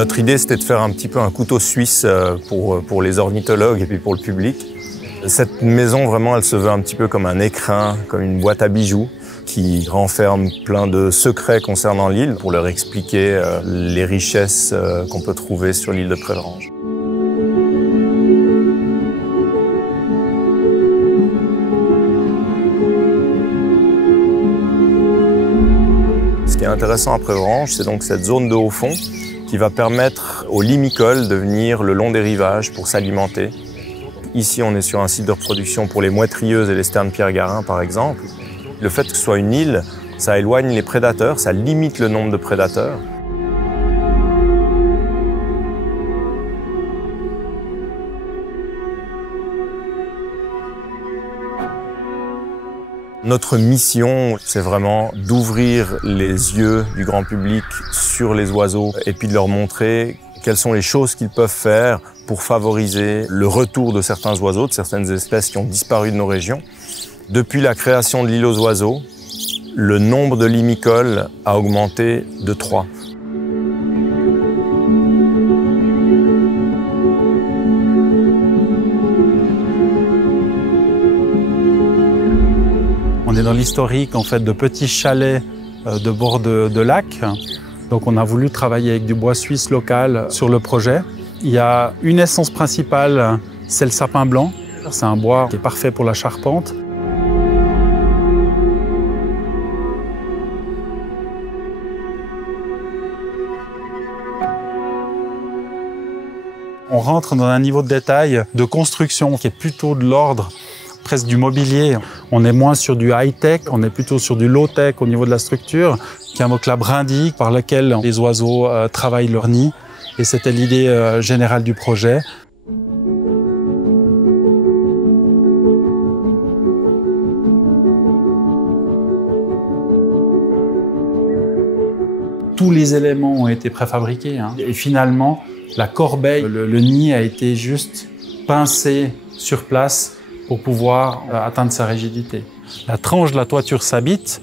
Notre idée, c'était de faire un petit peu un couteau suisse pour les ornithologues et puis pour le public. Cette maison, vraiment, elle se veut un petit peu comme un écrin, comme une boîte à bijoux qui renferme plein de secrets concernant l'île pour leur expliquer les richesses qu'on peut trouver sur l'île de Préverange. Ce qui est intéressant à Préverange, c'est donc cette zone de haut fond qui va permettre aux limicoles de venir le long des rivages pour s'alimenter. Ici, on est sur un site de reproduction pour les moitrieuses et les sternes pierre-garin, par exemple. Le fait que ce soit une île, ça éloigne les prédateurs, ça limite le nombre de prédateurs. Notre mission, c'est vraiment d'ouvrir les yeux du grand public sur les oiseaux et puis de leur montrer quelles sont les choses qu'ils peuvent faire pour favoriser le retour de certains oiseaux, de certaines espèces qui ont disparu de nos régions. Depuis la création de l'île aux oiseaux, le nombre de limicoles a augmenté de 3. On est dans l'historique en fait de petits chalets de bord de lac. Donc on a voulu travailler avec du bois suisse local sur le projet. Il y a une essence principale, c'est le sapin blanc. C'est un bois qui est parfait pour la charpente. On rentre dans un niveau de détail de construction qui est plutôt de l'ordre presque du mobilier. On est moins sur du high-tech, on est plutôt sur du low-tech au niveau de la structure, qui invoque la brindille par laquelle les oiseaux travaillent leur nid. Et c'était l'idée générale du projet. Tous les éléments ont été préfabriqués. Et finalement, la corbeille, le nid a été juste pincé sur place pour pouvoir atteindre sa rigidité. La tranche de la toiture s'habite,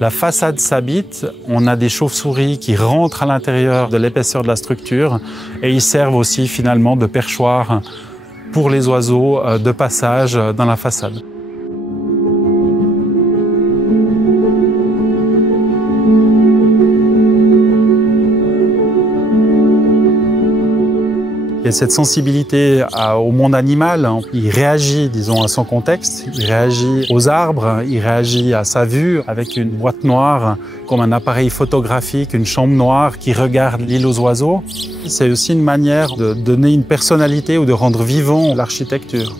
la façade s'habite, on a des chauves-souris qui rentrent à l'intérieur de l'épaisseur de la structure et ils servent aussi finalement de perchoir pour les oiseaux de passage dans la façade. Il y a cette sensibilité au monde animal. Il réagit, disons, à son contexte. Il réagit aux arbres, il réagit à sa vue avec une boîte noire comme un appareil photographique, une chambre noire qui regarde l'île aux oiseaux. C'est aussi une manière de donner une personnalité ou de rendre vivant l'architecture.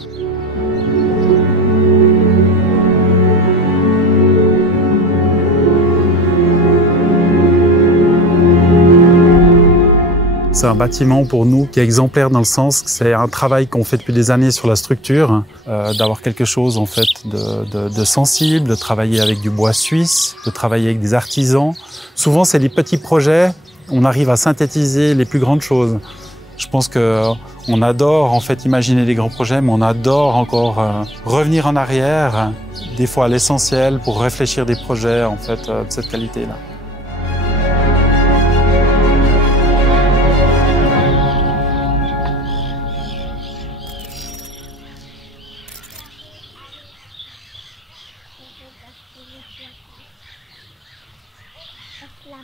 C'est un bâtiment pour nous qui est exemplaire dans le sens que c'est un travail qu'on fait depuis des années sur la structure, d'avoir quelque chose en fait de sensible, de travailler avec du bois suisse, de travailler avec des artisans. Souvent, c'est les petits projets, on arrive à synthétiser les plus grandes choses. Je pense qu'on adore en fait imaginer les grands projets, mais on adore encore revenir en arrière, des fois à l'essentiel, pour réfléchir des projets en fait de cette qualité-là. La